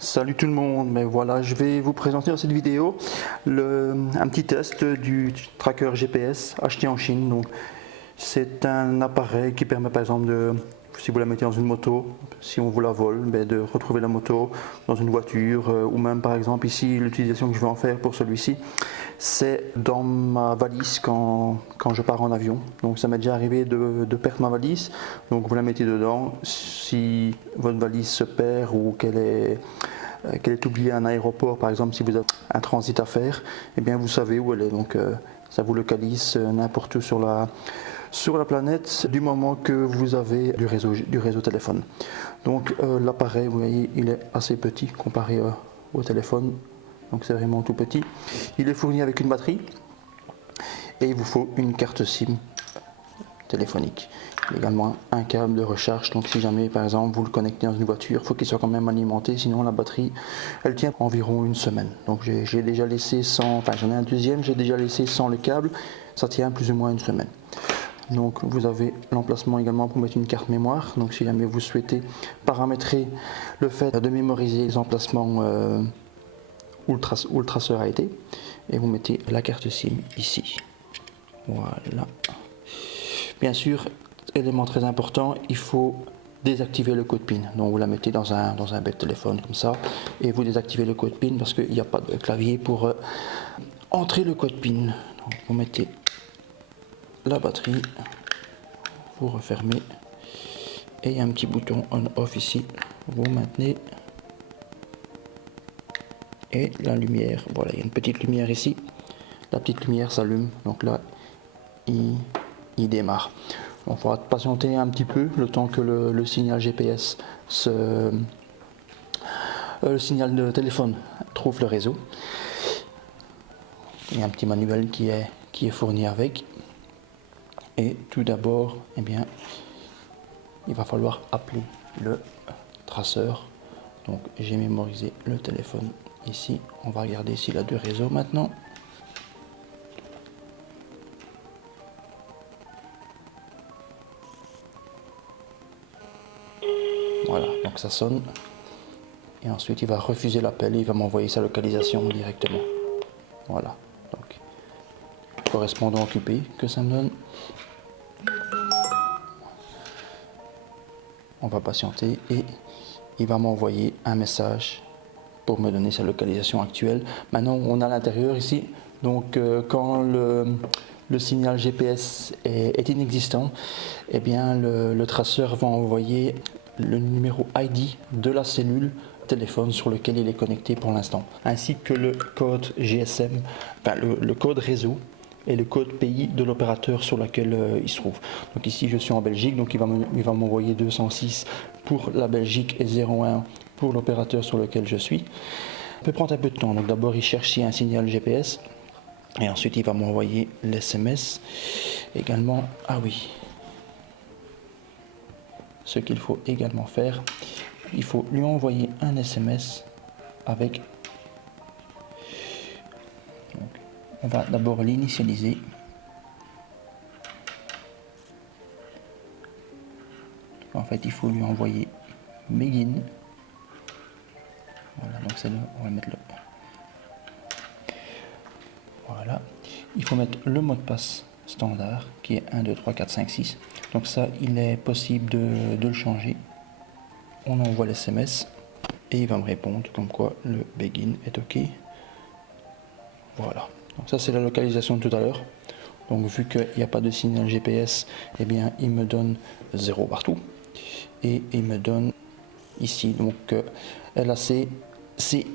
Salut tout le monde, mais voilà, je vais vous présenter dans cette vidéo un petit test du tracker GPS acheté en Chine. Donc, c'est un appareil qui permet par exemple si vous la mettez dans une moto, si on vous la vole, de retrouver la moto dans une voiture ou même par exemple ici l'utilisation que je vais en faire pour celui-ci, c'est dans ma valise quand je pars en avion. Donc ça m'est déjà arrivé de perdre ma valise, donc vous la mettez dedans. Si votre valise se perd ou qu'elle est oubliée à un aéroport, par exemple si vous avez un transit à faire, eh bien vous savez où elle est. Donc ça vous localise n'importe où sur la planète du moment que vous avez du réseau téléphone. Donc l'appareil, vous voyez, il est assez petit comparé au téléphone, donc c'est vraiment tout petit. Il est fourni avec une batterie et il vous faut une carte SIM téléphonique. Il y a également un câble de recharge, donc si jamais par exemple vous le connectez dans une voiture, il faut qu'il soit quand même alimenté, sinon la batterie elle tient environ une semaine. Donc j'ai déjà laissé sans, enfin j'en ai un deuxième, j'ai déjà laissé sans le câble, ça tient plus ou moins une semaine. Donc vous avez l'emplacement également pour mettre une carte mémoire, donc si jamais vous souhaitez paramétrer le fait de mémoriser les emplacements où le traceur a été, et vous mettez la carte SIM ici. Voilà. Bien sûr, élément très important, il faut désactiver le code PIN. Donc vous la mettez dans un bel téléphone comme ça et vous désactivez le code PIN parce qu'il n'y a pas de clavier pour entrer le code PIN. Donc vous mettez la batterie, vous refermez et il y a un petit bouton on-off ici. Vous maintenez et la lumière, voilà, il y a une petite lumière ici. La petite lumière s'allume, donc là il démarre. On va patienter un petit peu le temps que le signal GPS le signal de téléphone trouve le réseau. Il y a un petit manuel qui est fourni avec. Et tout d'abord, eh bien, il va falloir appeler le traceur. Donc j'ai mémorisé le téléphone ici. On va regarder s'il a deux réseaux maintenant. Voilà, donc ça sonne. Et ensuite, il va refuser l'appel et il va m'envoyer sa localisation directement. Voilà, donc correspondant occupé que ça me donne. On va patienter et il va m'envoyer un message pour me donner sa localisation actuelle. Maintenant, on a à l'intérieur ici, donc quand le signal GPS est inexistant, eh bien le traceur va envoyer le numéro ID de la cellule téléphone sur lequel il est connecté pour l'instant, ainsi que le code GSM, enfin le code réseau et le code pays de l'opérateur sur lequel il se trouve. Donc ici je suis en Belgique, donc il va m'envoyer 206 pour la Belgique et 01 pour l'opérateur sur lequel je suis. Ça peut prendre un peu de temps, donc d'abord il cherche s'il y a un signal GPS et ensuite il va m'envoyer l'SMS également. Ah oui, ce qu'il faut également faire, il faut lui envoyer un SMS avec, donc, on va d'abord l'initialiser. En fait il faut lui envoyer begin. Voilà, donc c'est on va mettre le, voilà, il faut mettre le mot de passe standard qui est 1 2 3 4 5 6. Donc ça il est possible de le changer. On envoie l'SMS et il va me répondre comme quoi le begin est ok. Voilà, donc ça c'est la localisation de tout à l'heure. Donc vu qu'il n'y a pas de signal GPS, eh bien il me donne 0 partout et il me donne ici donc LAC, CID,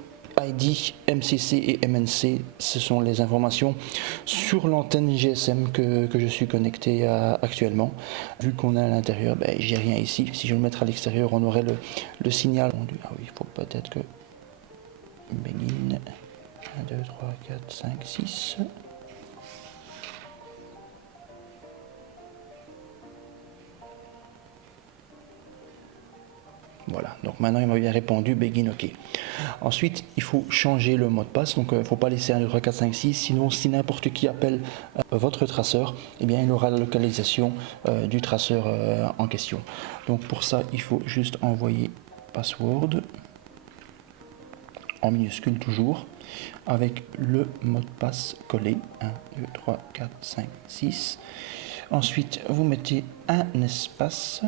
MCC et MNC, ce sont les informations sur l'antenne GSM que je suis connecté actuellement. Vu qu'on est à l'intérieur, j'ai rien ici. Si je le mettre à l'extérieur, on aurait le signal. Ah oui, il faut peut-être que begin 1, 2, 3, 4, 5, 6. Voilà, donc maintenant il m'a bien répondu begin ok. Ensuite il faut changer le mot de passe, donc il ne faut pas laisser 1, 2, 3, 4, 5, 6, sinon si n'importe qui appelle votre traceur, eh bien il aura la localisation du traceur en question. Donc pour ça il faut juste envoyer password. en minuscule toujours, avec le mot de passe collé, 1, 2, 3, 4, 5, 6. Ensuite, vous mettez un espace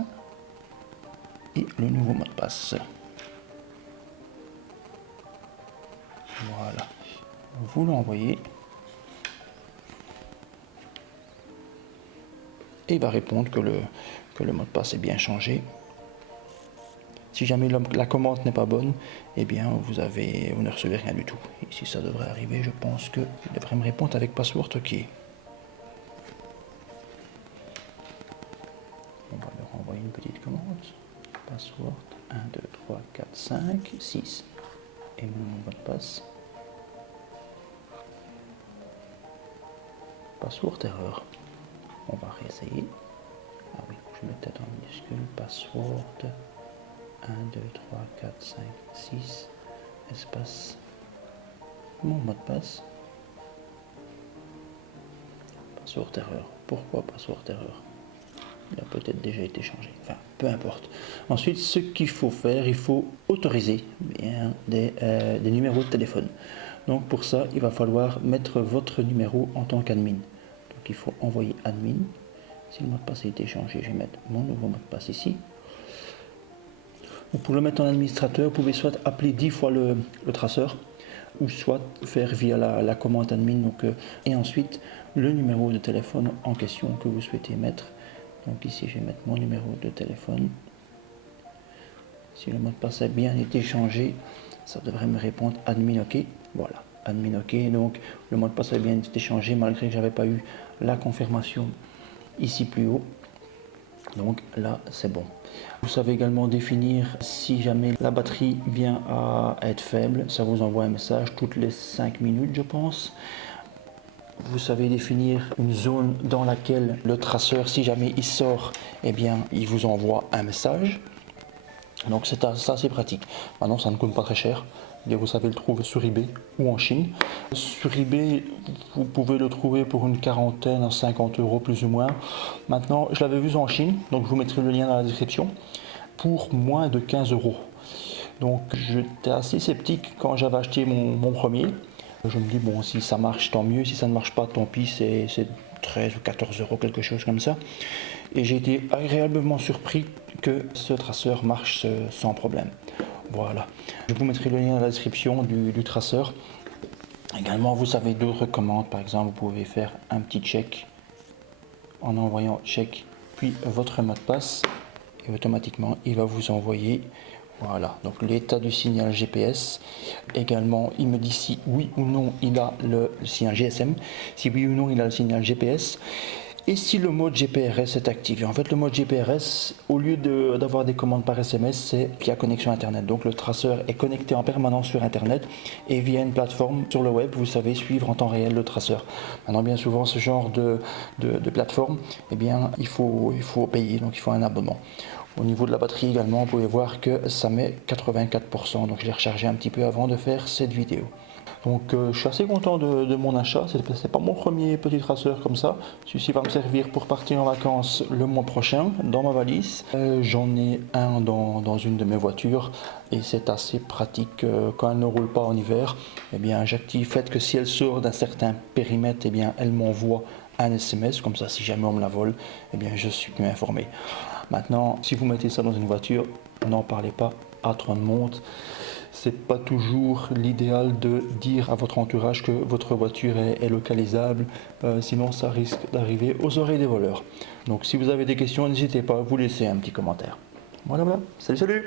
et le nouveau mot de passe. Voilà, vous l'envoyez et il va répondre que le mot de passe est bien changé. Si jamais la commande n'est pas bonne, eh bien vous ne recevez rien du tout. Ici ça devrait arriver, je pense qu'il devrait me répondre avec password OK. On va leur envoyer une petite commande. Password 1, 2, 3, 4, 5, 6. Et mon mot de passe. Password erreur. On va réessayer. Ah oui, je mets peut-être en minuscule. Password 1, 2, 3, 4, 5, 6. Espace. Mon mot de passe. Password erreur. Pourquoi password erreur? Il a peut-être déjà été changé. Enfin, peu importe. Ensuite, ce qu'il faut faire, il faut autoriser bien des numéros de téléphone. Donc pour ça, il va falloir mettre votre numéro en tant qu'admin. Donc il faut envoyer admin. Si le mot de passe a été changé, je vais mettre mon nouveau mot de passe ici. Pour le mettre en administrateur, vous pouvez soit appeler 10 fois le traceur, ou soit faire via la commande admin. Donc, et ensuite, le numéro de téléphone en question que vous souhaitez mettre. Donc ici, je vais mettre mon numéro de téléphone. Si le mot de passe a bien été changé, ça devrait me répondre admin OK. Voilà, admin OK. Donc le mot de passe a bien été changé malgré que j'avais pas eu la confirmation ici plus haut. Donc là, c'est bon. Vous savez également définir si jamais la batterie vient à être faible. Ça vous envoie un message toutes les 5 minutes, je pense. Vous savez définir une zone dans laquelle le traceur, si jamais il sort, eh bien, il vous envoie un message. Donc c'est assez pratique. Maintenant, ça ne coûte pas très cher. Vous savez le trouver sur eBay ou en Chine. Sur eBay, vous pouvez le trouver pour une quarantaine à 50 € plus ou moins. Maintenant, je l'avais vu en Chine, donc je vous mettrai le lien dans la description, pour moins de 15 €. Donc j'étais assez sceptique quand j'avais acheté mon premier. Je me dis, bon, si ça marche, tant mieux. Si ça ne marche pas, tant pis, c'est 13 ou 14 €, quelque chose comme ça. Et j'ai été agréablement surpris que ce traceur marche sans problème. Voilà. Je vous mettrai le lien dans la description du traceur. Également, vous avez d'autres commandes. Par exemple, vous pouvez faire un petit check en envoyant check, puis votre mot de passe. Et automatiquement, il va vous envoyer. Voilà, donc l'état du signal GPS. Également, il me dit si oui ou non il a le signal GSM, si oui ou non il a le signal GPS, et si le mode GPRS est activé. En fait, le mode GPRS, au lieu d'avoir des commandes par SMS, c'est via connexion Internet. Donc le traceur est connecté en permanence sur Internet et via une plateforme sur le web, vous savez suivre en temps réel le traceur. Maintenant, bien souvent, ce genre de plateforme, eh bien, il faut payer, donc il faut un abonnement. Au niveau de la batterie également, vous pouvez voir que ça met 84%, donc je l'ai rechargé un petit peu avant de faire cette vidéo. Donc je suis assez content de mon achat, c'est pas mon premier petit traceur comme ça, celui-ci va me servir pour partir en vacances le mois prochain dans ma valise. J'en ai un dans une de mes voitures et c'est assez pratique quand elle ne roule pas en hiver. Eh bien j'active, fait que si elle sort d'un certain périmètre, eh bien elle m'envoie un SMS, comme ça si jamais on me la vole, eh bien je suis mieux informé. Maintenant, si vous mettez ça dans une voiture, n'en parlez pas à trop de monde. C'est pas toujours l'idéal de dire à votre entourage que votre voiture est localisable, sinon ça risque d'arriver aux oreilles des voleurs. Donc si vous avez des questions, n'hésitez pas à vous laisser un petit commentaire. Voilà, salut.